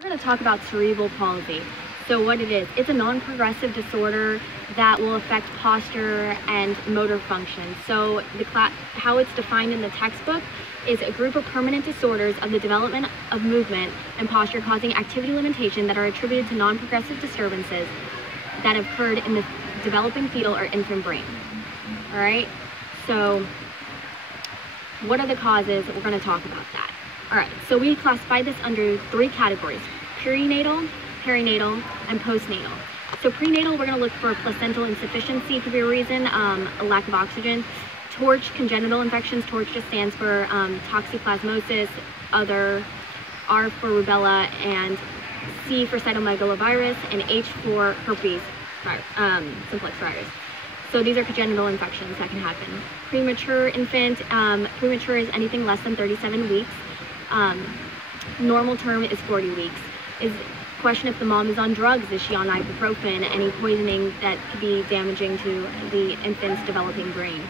We're going to talk about cerebral palsy. So what it is, it's a non-progressive disorder that will affect posture and motor function. So how it's defined in the textbook is a group of permanent disorders of the development of movement and posture causing activity limitation that are attributed to non-progressive disturbances that have occurred in the developing fetal or infant brain. All right, so what are the causes? We're going to talk about that. All right, so we classify this under 3 categories: prenatal, perinatal, and postnatal. So prenatal, we're going to look for placental insufficiency, could be a reason, a lack of oxygen. TORCH, congenital infections. TORCH just stands for toxoplasmosis, other, R for rubella, and C for cytomegalovirus, and H for herpes simplex virus. So these are congenital infections that can happen. Premature infant, premature is anything less than 37 weeks. Normal term is 40 weeks. Is question if the mom is on drugs, is she on ibuprofen, any poisoning that could be damaging to the infant's developing brain.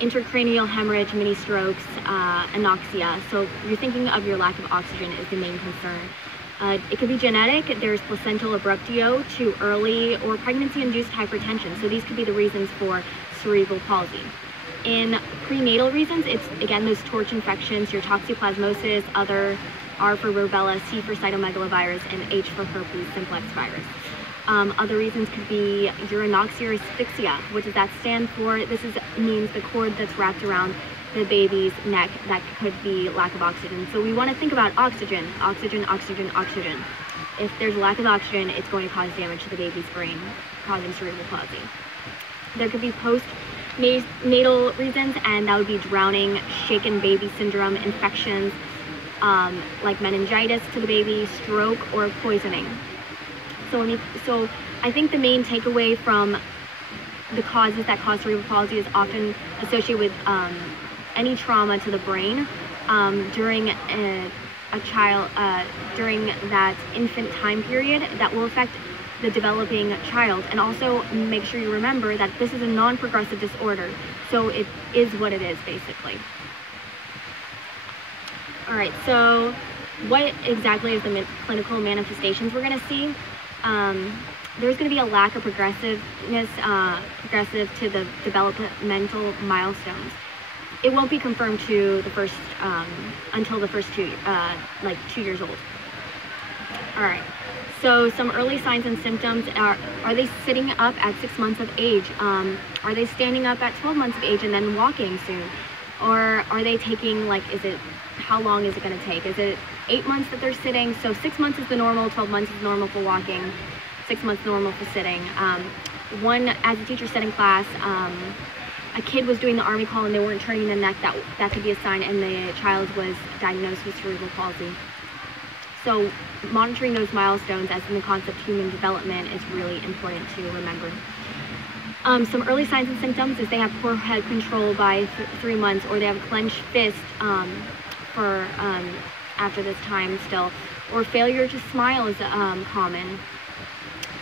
Intracranial hemorrhage, mini strokes, anoxia. So you're thinking of your lack of oxygen is the main concern. It could be genetic. There's placental abruptio, too early, or pregnancy-induced hypertension. So these could be the reasons for cerebral palsy. In prenatal reasons, it's again those TORCH infections, your toxoplasmosis, other, R for rubella, C for cytomegalovirus, and H for herpes simplex virus. Other reasons could be urinoxia or asphyxia. What does that stand for? This means the cord that's wrapped around the baby's neck. That could be lack of oxygen. So we want to think about oxygen, oxygen, oxygen, oxygen. If there's a lack of oxygen, it's going to cause damage to the baby's brain, causing cerebral palsy. There could be post-natal reasons, and that would be drowning, shaken baby syndrome, infections, like meningitis to the baby, stroke, or poisoning. So I think the main takeaway from the causes that cause cerebral palsy is often associated with any trauma to the brain during during that infant time period that will affect the developing child. And also make sure you remember that this is a non-progressive disorder, so it is what it is, basically. All right, so what exactly is the clinical manifestations we're going to see? There's going to be a lack of progressiveness, progressive to the developmental milestones. It won't be confirmed to the first, until the first 2 years old. All right, so some early signs and symptoms are they sitting up at 6 months of age? Are they standing up at 12 months of age and then walking soon? Or are they taking, how long is it going to take? Is it 8 months that they're sitting? So 6 months is the normal, 12 months is normal for walking, 6 months normal for sitting. As a teacher said in class, a kid was doing the army call and they weren't turning the neck. That could be a sign, and the child was diagnosed with cerebral palsy. So monitoring those milestones, as in the concept of human development, is really important to remember. Some early signs and symptoms is they have poor head control by 3 months, or they have a clenched fist for after this time still, or failure to smile is common.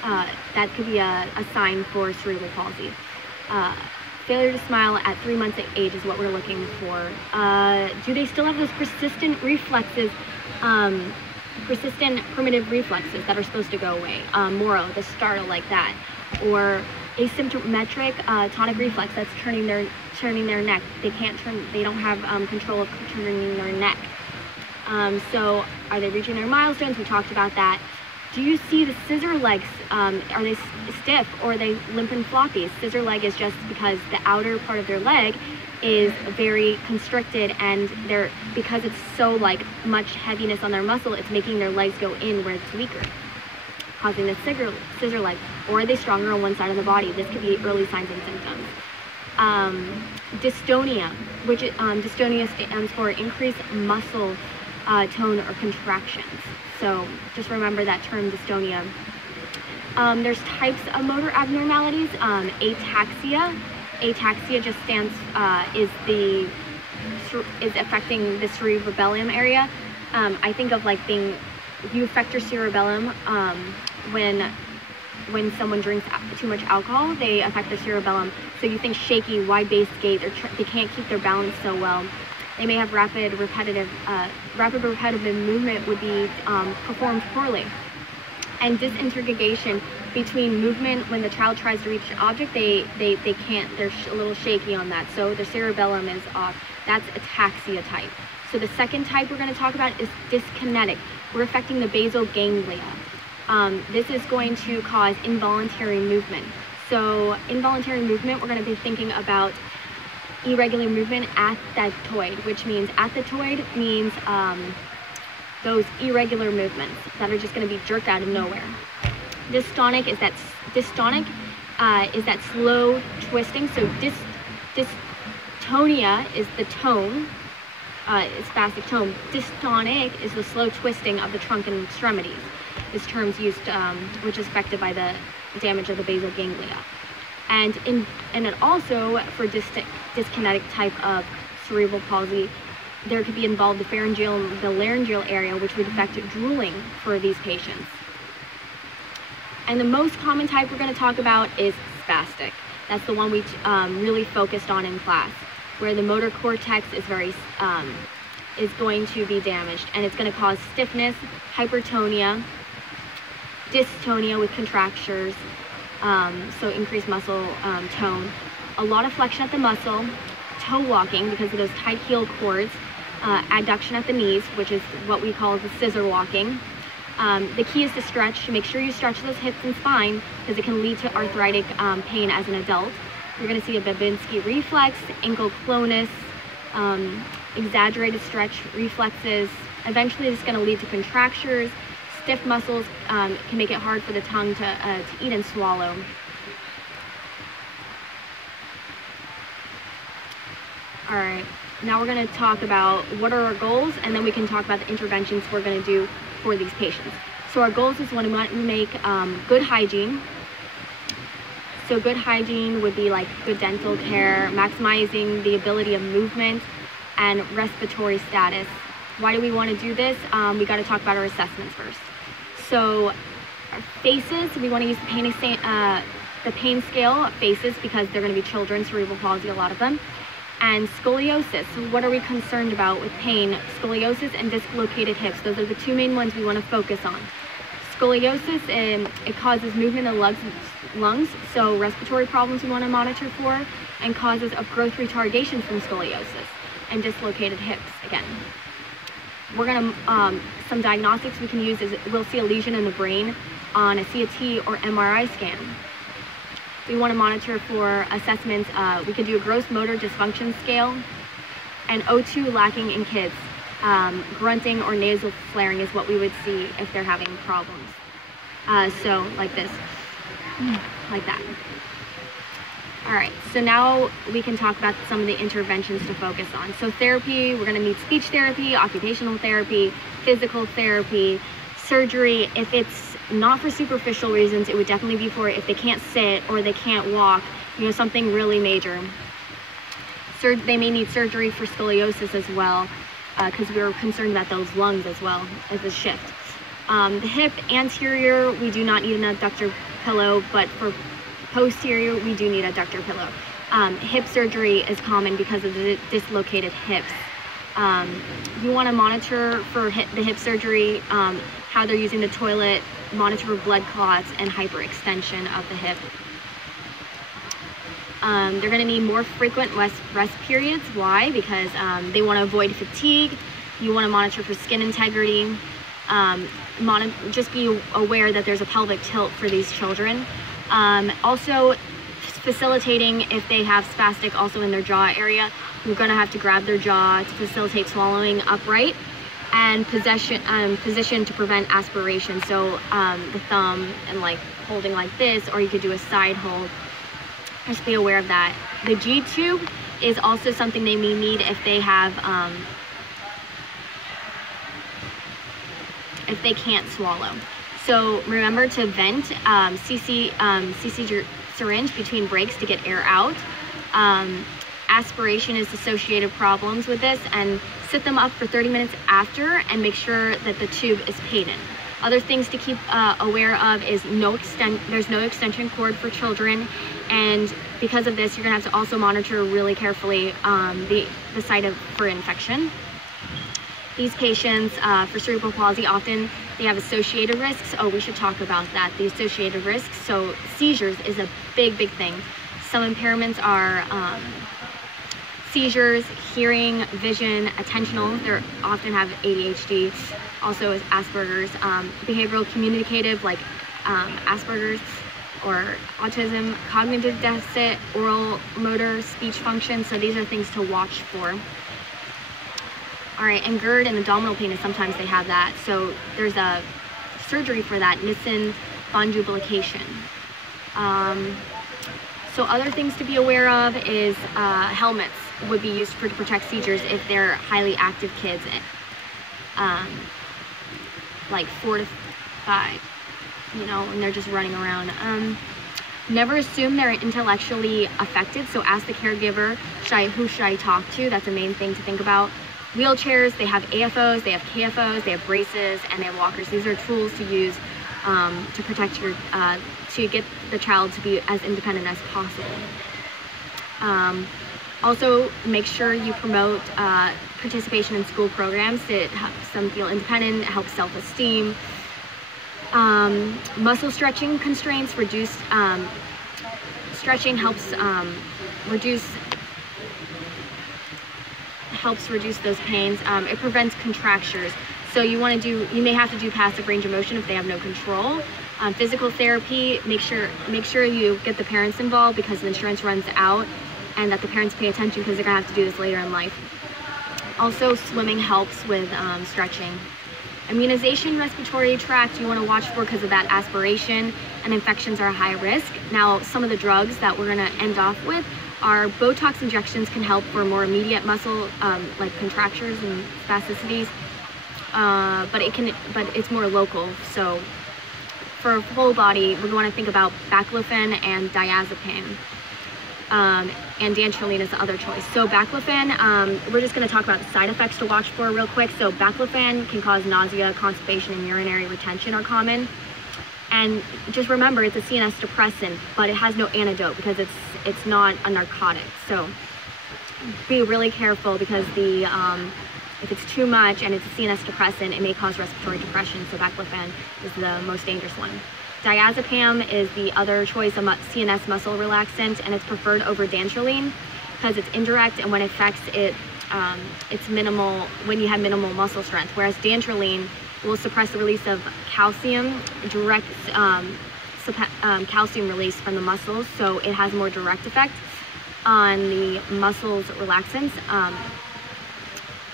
That could be a sign for cerebral palsy. Failure to smile at 3 months of age is what we're looking for. Do they still have those persistent reflexes, persistent primitive reflexes that are supposed to go away? Moro, the startle, like that. Or asymptomatic tonic reflex, that's turning their neck. They don't have control of turning their neck. So are they reaching their milestones? We talked about that. Do you see the scissor legs? Are they stiff, or are they limp and floppy? Scissor leg is just because the outer part of their leg is very constricted, and because it's so much heaviness on their muscle, it's making their legs go in where it's weaker, causing the scissor leg. Or are they stronger on one side of the body? This could be early signs and symptoms. Dystonia, which dystonia stands for increased muscle tone or contractions. So just remember that term, dystonia. There's types of motor abnormalities. Ataxia. Ataxia just is affecting the cerebellum area. I think of if you affect your cerebellum when someone drinks too much alcohol, they affect their cerebellum. So you think shaky, wide-based gait, they can't keep their balance so well. They may have rapid repetitive movement would be performed poorly. And disintegration between movement, when the child tries to reach an object, they can't, they're a little shaky on that. So their cerebellum is off. That's ataxia type. So the second type we're going to talk about is dyskinetic. We're affecting the basal ganglia. This is going to cause involuntary movement. So involuntary movement, we're going to be thinking about irregular movement at the athetoid, which means athetoid means those irregular movements that are just going to be jerked out of nowhere. Dystonic is that slow twisting. So dystonia is the tone, is spastic tone. Dystonic is the slow twisting of the trunk and extremities. This term's used, which is affected by the damage of the basal ganglia. And it also, for dyskinetic type of cerebral palsy, there could be involved the pharyngeal and the laryngeal area, which would affect drooling for these patients. And the most common type we're going to talk about is spastic. That's the one we really focused on in class, where the motor cortex is is going to be damaged, and it's going to cause stiffness, hypertonia, dystonia with contractures, so increased muscle tone, a lot of flexion at the muscle, toe walking because of those tight heel cords, adduction at the knees, which is what we call the scissor walking. The key is to stretch. Make sure you stretch those hips and spine because it can lead to arthritic pain as an adult. You're going to see a Babinski reflex, ankle clonus, exaggerated stretch reflexes. Eventually it's going to lead to contractures. Stiff muscles can make it hard for the tongue to eat and swallow. All right, now we're going to talk about what are our goals, and then we can talk about the interventions we're going to do for these patients. So our goals is when we want to make good hygiene. So good hygiene would be like good dental care, maximizing the ability of movement, and respiratory status. Why do we want to do this? We got to talk about our assessments first. So our faces, we want to use the pain scale of faces because they're going to be children, cerebral palsy, a lot of them. And scoliosis. So what are we concerned about with pain? Scoliosis and dislocated hips. Those are the two main ones we want to focus on. Scoliosis, it causes movement in the lungs, so respiratory problems we want to monitor for, and causes of growth retardation from scoliosis and dislocated hips again. We're going to, some diagnostics we can use is we'll see a lesion in the brain on a CT or MRI scan. We want to monitor for assessments. We can do a gross motor dysfunction scale, and O2 lacking in kids. Grunting or nasal flaring is what we would see if they're having problems. So like this, like that. All right, so now we can talk about some of the interventions to focus on. So therapy, we're going to need speech therapy, occupational therapy, physical therapy, surgery. If it's not for superficial reasons, it would definitely be for if they can't sit or they can't walk, you know, something really major. They may need surgery for scoliosis as well, because we were concerned about those lungs as well as a shift. The hip anterior, we do not need an adductor pillow, but for posterior, we do need a adductor pillow. Hip surgery is common because of the dislocated hips. You want to monitor for the hip surgery, how they're using the toilet, monitor for blood clots and hyperextension of the hip. They're going to need more frequent rest periods. Why? Because they want to avoid fatigue. You want to monitor for skin integrity. Just be aware that there's a pelvic tilt for these children. Also facilitating if they have spastic also in their jaw area. You're going to have to grab their jaw to facilitate swallowing upright, and position to prevent aspiration. So the thumb and like holding like this, or you could do a side hold. Just be aware of that. The G-tube is also something they may need if they have, if they can't swallow. So remember to vent, CC syringe between breaks to get air out. Aspiration is associated problems with this, and sit them up for 30 minutes after and make sure that the tube is patent. Other things to keep aware of is there's no extension cord for children, and because of this, you're gonna have to also monitor really carefully the site for infection. These patients for cerebral palsy, often they have associated risks. Oh, we should talk about that, the associated risks. So seizures is a big thing. Some impairments are seizures, hearing, vision, attentional. They often have ADHD, also is Asperger's, behavioral communicative like Asperger's or autism, cognitive deficit, oral, motor, speech function. So these are things to watch for. All right, and GERD and abdominal pain is sometimes they have that. So there's a surgery for that, Nissen bone duplication. So other things to be aware of is helmets would be used to protect seizures if they're highly active kids, like 4 to 5, you know, and they're just running around. Never assume they're intellectually affected, so ask the caregiver, who should I talk to? That's the main thing to think about. Wheelchairs, they have AFOs, they have KFOs, they have braces, and they have walkers. These are tools to use to protect your, to get the child to be as independent as possible. Also, make sure you promote participation in school programs that helps them feel independent, helps self-esteem. Muscle stretching constraints, reduce, stretching helps reduce those pains. It prevents contractures. So you may have to do passive range of motion if they have no control. Physical therapy, make sure you get the parents involved because the insurance runs out, and that the parents pay attention because they're gonna have to do this later in life. Also, swimming helps with stretching. Immunization, respiratory tract, you want to watch for because of that aspiration, and infections are a high risk. Now, some of the drugs that we're going to end off with are Botox injections can help for more immediate muscle, like contractures and spasticities, but it's more local. So for whole body, we want to think about baclofen and diazepam. And dantrolene is the other choice. So baclofen, we're just going to talk about the side effects to watch for real quick. So baclofen can cause nausea, constipation, and urinary retention are common. And just remember, it's a CNS depressant, but it has no antidote because it's not a narcotic. So be really careful because if it's too much and it's a CNS depressant, it may cause respiratory depression. So baclofen is the most dangerous one. Diazepam is the other choice, a CNS muscle relaxant, and it's preferred over dantrolene because it's indirect, and when it affects it, it's minimal when you have minimal muscle strength, whereas dantrolene will suppress the release of calcium, direct calcium release from the muscles, so it has more direct effect on the muscles relaxants,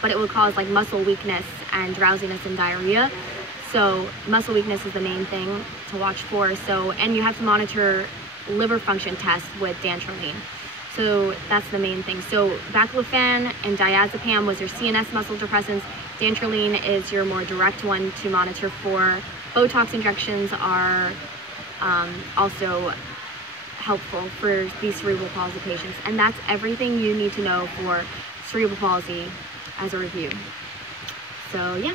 but it will cause like muscle weakness and drowsiness and diarrhea. So muscle weakness is the main thing to watch for. So, and you have to monitor liver function tests with dantrolene. So that's the main thing. So baclofen and diazepam was your CNS muscle depressants. Dantrolene is your more direct one to monitor for. Botox injections are also helpful for these cerebral palsy patients. And that's everything you need to know for cerebral palsy as a review. So yeah.